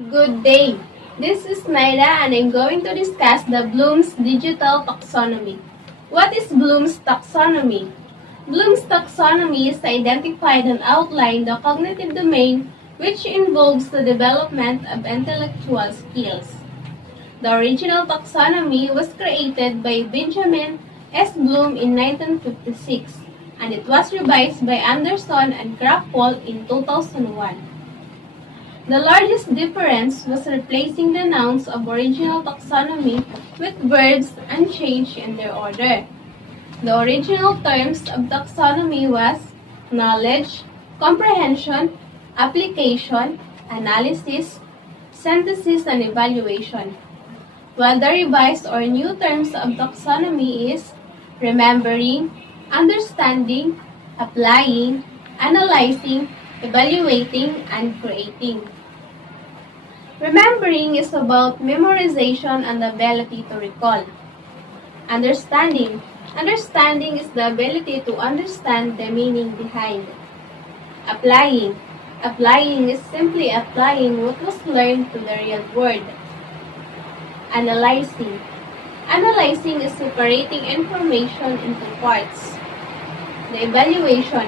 Good day. This is Naira and I'm going to discuss the Bloom's digital taxonomy. What is Bloom's taxonomy? Bloom's taxonomy is to identify and outline the cognitive domain which involves the development of intellectual skills. The original taxonomy was created by Benjamin S. Bloom in 1956 and it was revised by Anderson and Kraftwald in 2001. The largest difference was replacing the nouns of original taxonomy with verbs unchanged in their order. The original terms of taxonomy was knowledge, comprehension, application, analysis, synthesis, and evaluation, while the revised or new terms of taxonomy is remembering, understanding, applying, analyzing, evaluating, and creating. Remembering is about memorization and the ability to recall. Understanding. Understanding is the ability to understand the meaning behind. Applying. Applying is simply applying what was learned to the real world. Analyzing. Analyzing is separating information into parts. The evaluation.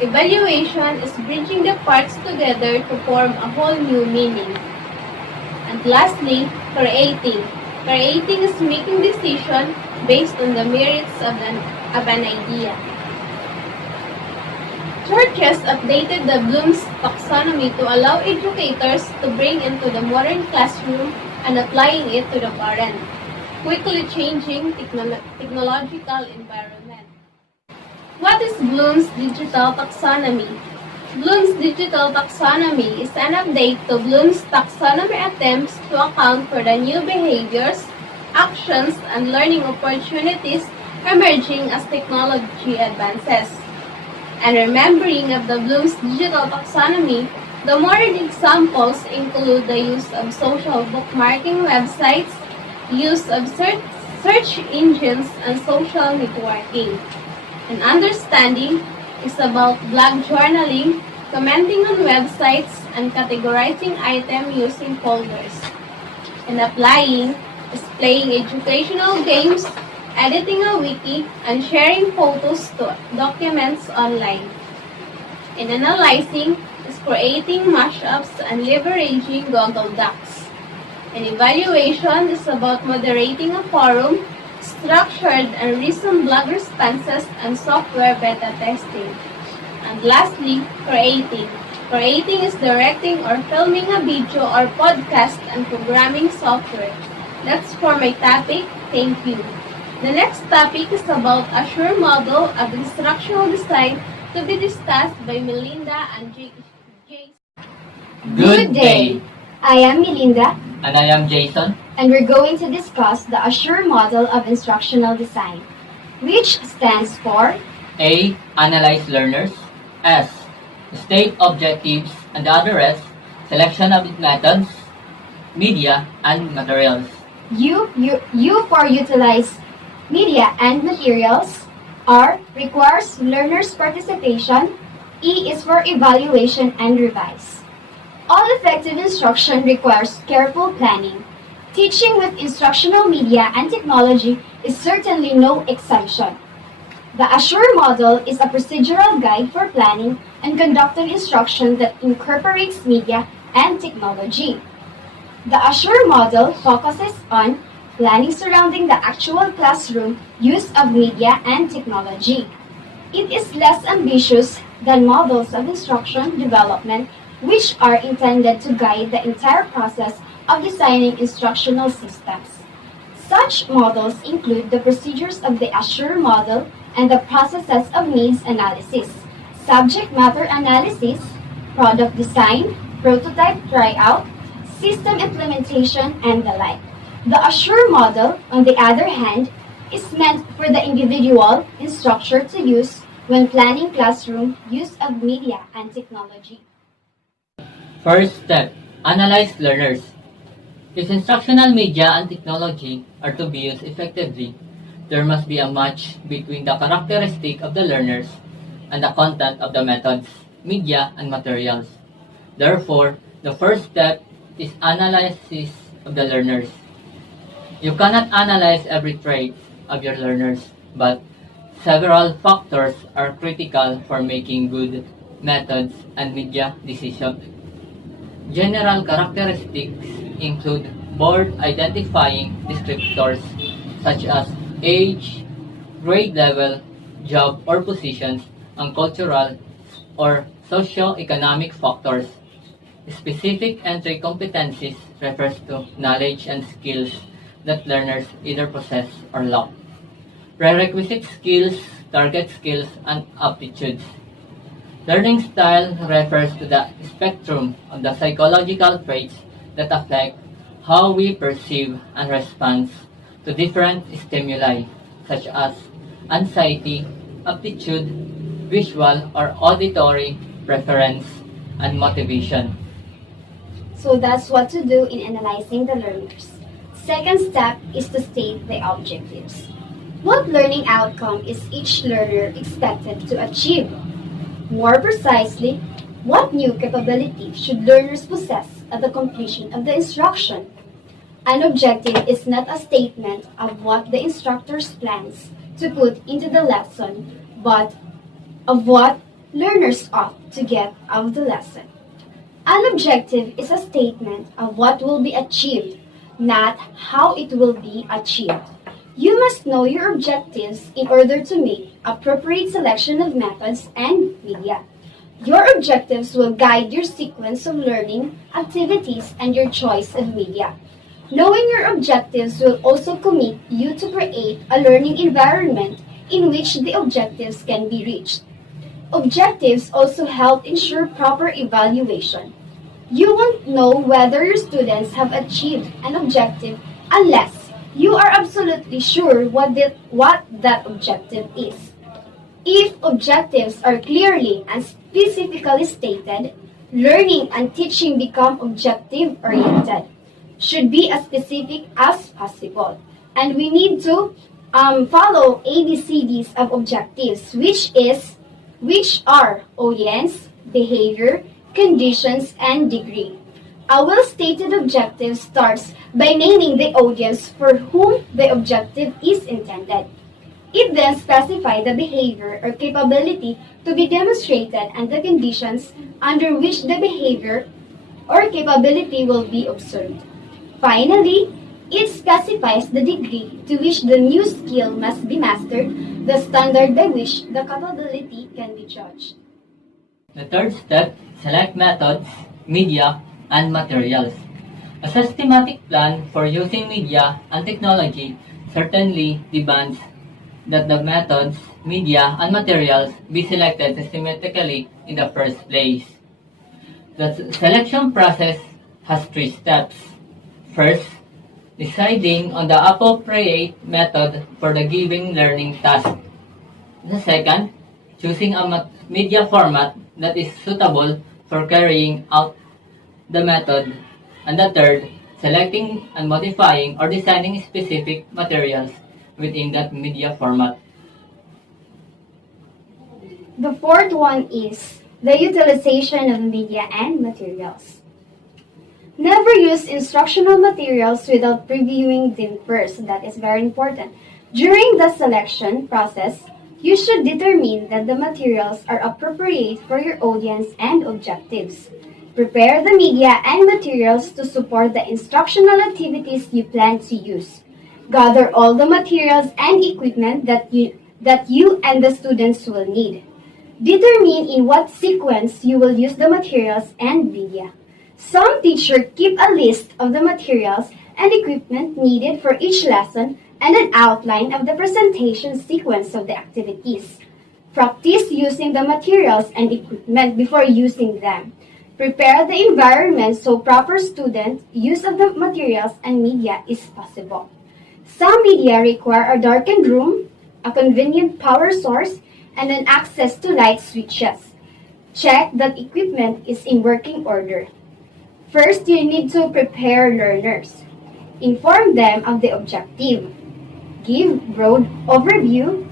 Evaluation is bridging the parts together to form a whole new meaning. And lastly, creating. Creating is making decisions based on the merits of an idea. Churches updated the Bloom's taxonomy to allow educators to bring into the modern classroom and applying it to the current, quickly changing technological environment. What is Bloom's digital taxonomy? Bloom's digital taxonomy is an update to Bloom's taxonomy attempts to account for the new behaviors, actions, and learning opportunities emerging as technology advances. And remembering of the Bloom's digital taxonomy, the modern examples include the use of social bookmarking websites, use of search engines, and social networking. And understanding is about blog journaling, commenting on websites, and categorizing items using folders. And applying is playing educational games, editing a wiki, and sharing photos to documents online. And analyzing is creating mashups and leveraging Google Docs. And evaluation is about moderating a forum, structured and recent blog responses, and software beta testing. And lastly, creating. Creating is directing or filming a video or podcast and programming software. That's for my topic. Thank you. The next topic is about a sure model of instructional design to be discussed by Melinda and Jason. Good day! I am Melinda, And I am Jason. and we're going to discuss the Assure model of instructional design, which stands for A. Analyze learners. S. State objectives, and the other S. Selection of methods, media, and materials. U for utilize media and materials. R requires learners' participation. E is for evaluation and revise. All effective instruction requires careful planning. Teaching with instructional media and technology is certainly no exception. The Assure model is a procedural guide for planning and conducting instruction that incorporates media and technology. The Assure model focuses on planning surrounding the actual classroom use of media and technology. It is less ambitious than models of instruction development, which are intended to guide the entire process of designing instructional systems. Such models include the procedures of the Assure model and the processes of needs analysis, subject matter analysis, product design, prototype tryout, system implementation, and the like. The Assure model, on the other hand, is meant for the individual instructor to use when planning classroom use of media and technology. First step. Analyze learners. If instructional media and technology are to be used effectively, there must be a match between the characteristic of the learners and the content of the methods, media, and materials. Therefore, the first step is analysis of the learners. You cannot analyze every trait of your learners, but several factors are critical for making good methods and media decisions. General characteristics include board identifying descriptors such as age, grade level, job or positions, and cultural or socio-economic factors. Specific entry competencies refers to knowledge and skills that learners either possess or lack. Prerequisite skills, target skills, and aptitudes. Learning style refers to the spectrum of the psychological traits that affect how we perceive and respond to different stimuli, such as anxiety, aptitude, visual or auditory preference, and motivation. So that's what to do in analyzing the learners. Second step is to state the objectives. What learning outcome is each learner expected to achieve? More precisely, what new capability should learners possess at the completion of the instruction? An objective is not a statement of what the instructor plans to put into the lesson, but of what learners ought to get out of the lesson. An objective is a statement of what will be achieved, not how it will be achieved. You must know your objectives in order to make appropriate selection of methods and media. Your objectives will guide your sequence of learning activities and your choice of media. Knowing your objectives will also commit you to create a learning environment in which the objectives can be reached. Objectives also help ensure proper evaluation. You won't know whether your students have achieved an objective unless you are absolutely sure what that objective is. If objectives are clearly and specifically stated, learning and teaching become objective-oriented. Should be as specific as possible. And we need to follow ABCDs of objectives, which are audience, behavior, conditions, and degree. A well-stated objective starts by naming the audience for whom the objective is intended. It then specifies the behavior or capability to be demonstrated and the conditions under which the behavior or capability will be observed. Finally, it specifies the degree to which the new skill must be mastered, the standard by which the capability can be judged. The third step, select methods, media, and materials. A systematic plan for using media and technology certainly demands that the methods, media, and materials be selected systematically in the first place. The selection process has 3 steps. First, deciding on the appropriate method for the given learning task. The second, choosing a media format that is suitable for carrying out the method. And the third, selecting and modifying or designing specific materials within that media format. The fourth one is the utilization of media and materials. Never use instructional materials without previewing them first. That is very important. During the selection process, you should determine that the materials are appropriate for your audience and objectives. Prepare the media and materials to support the instructional activities you plan to use. Gather all the materials and equipment that you and the students will need. Determine in what sequence you will use the materials and media. Some teachers keep a list of the materials and equipment needed for each lesson and an outline of the presentation sequence of the activities. Practice using the materials and equipment before using them. Prepare the environment so proper student use of the materials and media is possible. Some media require a darkened room, a convenient power source, and an access to light switches. Check that equipment is in working order. First, you need to prepare learners. Inform them of the objective. Give broad overview,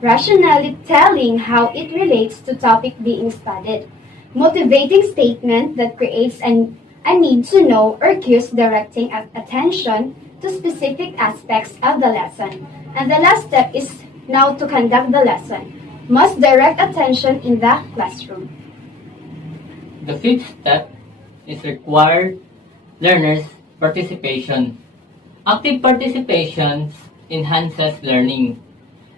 rationally telling how it relates to topic being studied. Motivating statement that creates an a need to know or cues directing attention to specific aspects of the lesson. And the last step is now to conduct the lesson. Must direct attention in the classroom. The fifth step is required learners' participation. Active participation enhances learning.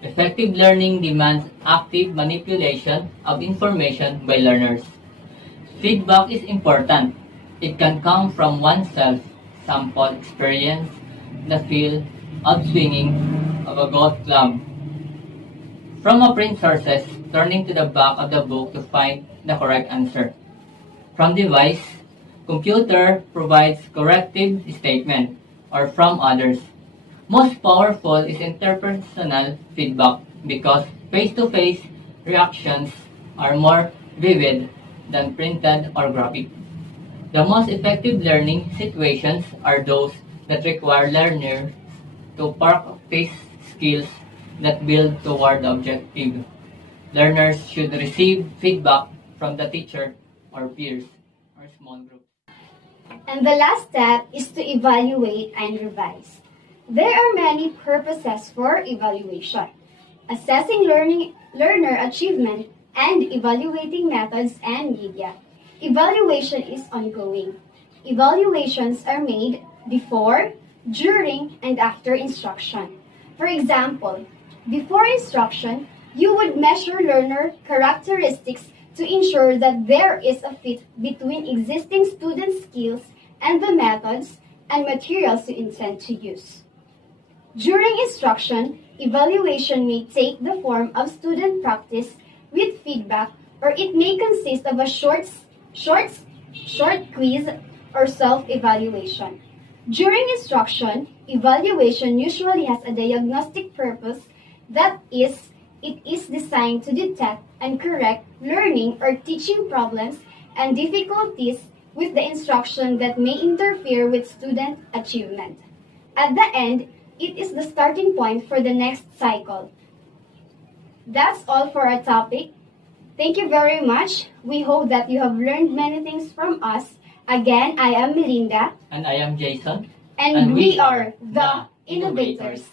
Effective learning demands active manipulation of information by learners. Feedback is important. It can come from oneself, sample experience, the feel of swinging of a golf club. From a print sources, turning to the back of the book to find the correct answer. From device, computer provides corrective statement or from others. Most powerful is interpersonal feedback because face-to-face reactions are more vivid than printed or graphic. The most effective learning situations are those that require learners to practice skills that build toward the objective. Learners should receive feedback from the teacher or peers or small groups. And the last step is to evaluate and revise. There are many purposes for evaluation: assessing learner achievement and evaluating methods and media. Evaluation is ongoing. Evaluations are made before, during, and after instruction. For example, before instruction, you would measure learner characteristics to ensure that there is a fit between existing student skills and the methods and materials you intend to use. During instruction, evaluation may take the form of student practice with feedback, or it may consist of a short quiz or self-evaluation. During instruction, evaluation usually has a diagnostic purpose, that is, it is designed to detect and correct learning or teaching problems and difficulties with the instruction that may interfere with student achievement. At the end, it is the starting point for the next cycle. That's all for our topic. Thank you very much. We hope that you have learned many things from us. Again, I am Melinda. And I am Jason. And we are the Innovators.